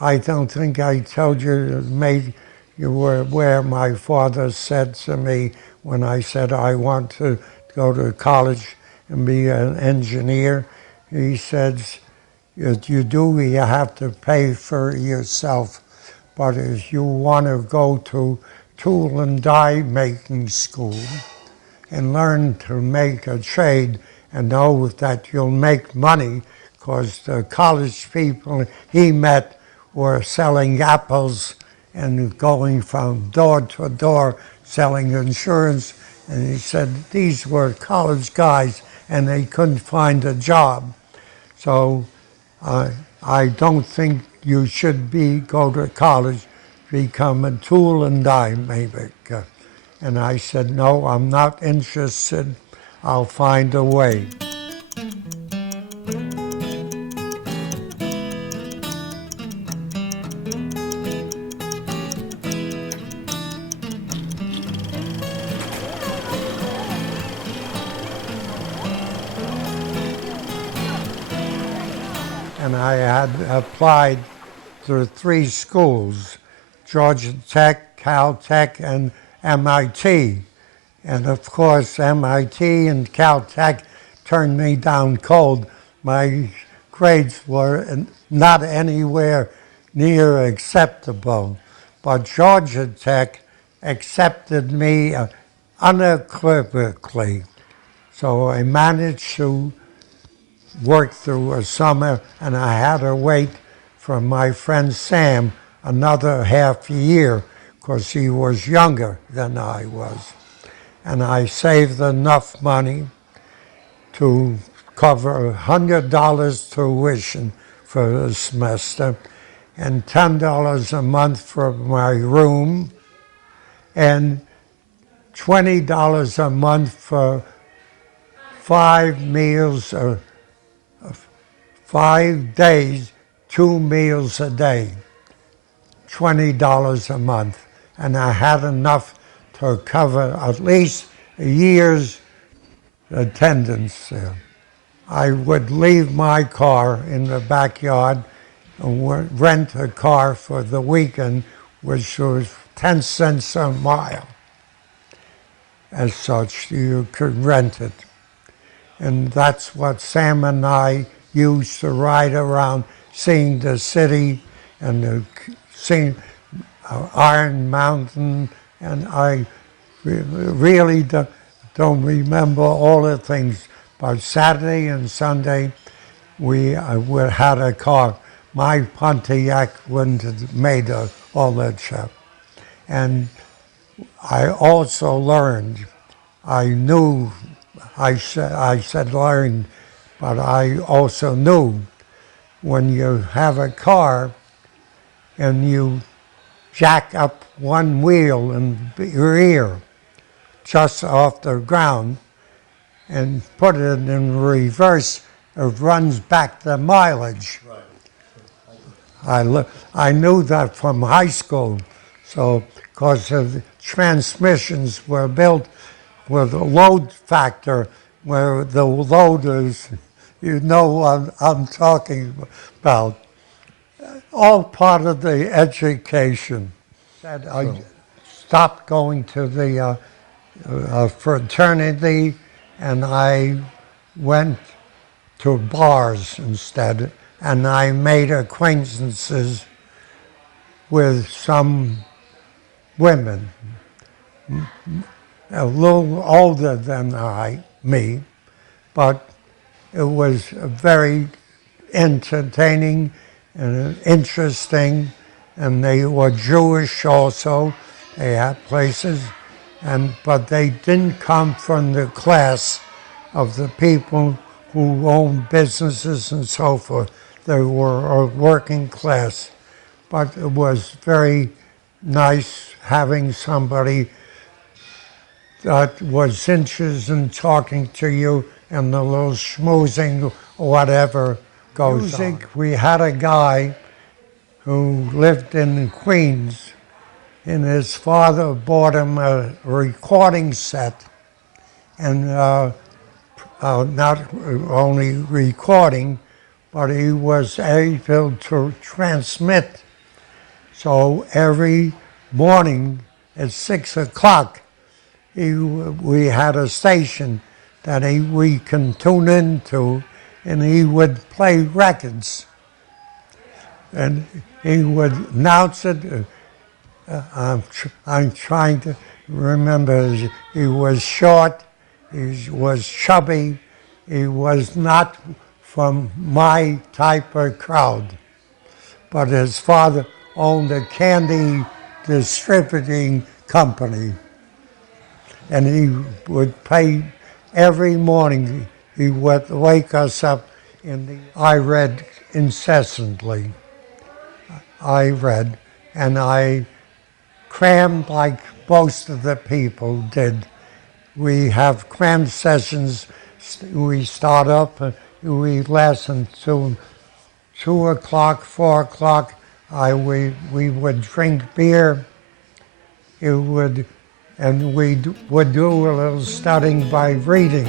I don't think I told you, you were aware my father said to me when I said I want to go to college and be an engineer. He said, if you do, you have to pay for yourself. But if you want to go to tool and die making school and learn to make a trade and know that you'll make money, because the college people he met were selling apples and going from door to door selling insurance. And he said these were college guys and they couldn't find a job. So I don't think you should go to college, become a tool and die maker. And I said, no, I'm not interested. I'll find a way. And I had applied to 3 schools, Georgia Tech, Caltech, and MIT. And of course, MIT and Caltech turned me down cold. My grades were not anywhere near acceptable. But Georgia Tech accepted me unequivocally. So I managed to work through a summer, and I had to wait for my friend Sam another half year because he was younger than I was. And I saved enough money to cover $100 tuition for the semester and $10 a month for my room and $20 a month for 5 meals 5 days, 2 meals a day, $20 a month. And I had enough to cover at least a year's attendance there. I would leave my car in the backyard and rent a car for the weekend, which was 10 cents a mile. As such, you could rent it. And that's what Sam and I used to ride around, seeing the city and seeing Iron Mountain. And I really don't remember all the things. But Saturday and Sunday, we had a car. My Pontiac wouldn't have made all that stuff. And I also learned, I said learned, but I also knew when you have a car and you jack up one wheel in your rear just off the ground and put it in reverse, it runs back the mileage. Right. I knew that from high school, so because the transmissions were built with a load factor where the load is, you know what I'm talking about. All part of the education. I stopped going to the fraternity and I went to bars instead, and I made acquaintances with some women, a little older than me, but it was very entertaining and interesting, and they were Jewish also. They had places, but they didn't come from the class of the people who owned businesses and so forth. They were a working class, but it was very nice having somebody that was interested in talking to you and the little schmoozing, whatever goes on. We had a guy who lived in Queens, and his father bought him a recording set, and not only recording, but he was able to transmit. So every morning at 6 o'clock, we had a station that we can tune into, and he would play records. And he would announce it. I'm trying to remember. He was short, he was chubby, he was not from my type of crowd. But his father owned a candy distributing company. And he would play every morning. He would wake us up I read incessantly. I read, and I crammed like most of the people did. We have cram sessions. We start up, we last until 2 o'clock, 4 o'clock. We would drink beer. And we would do a little studying by reading.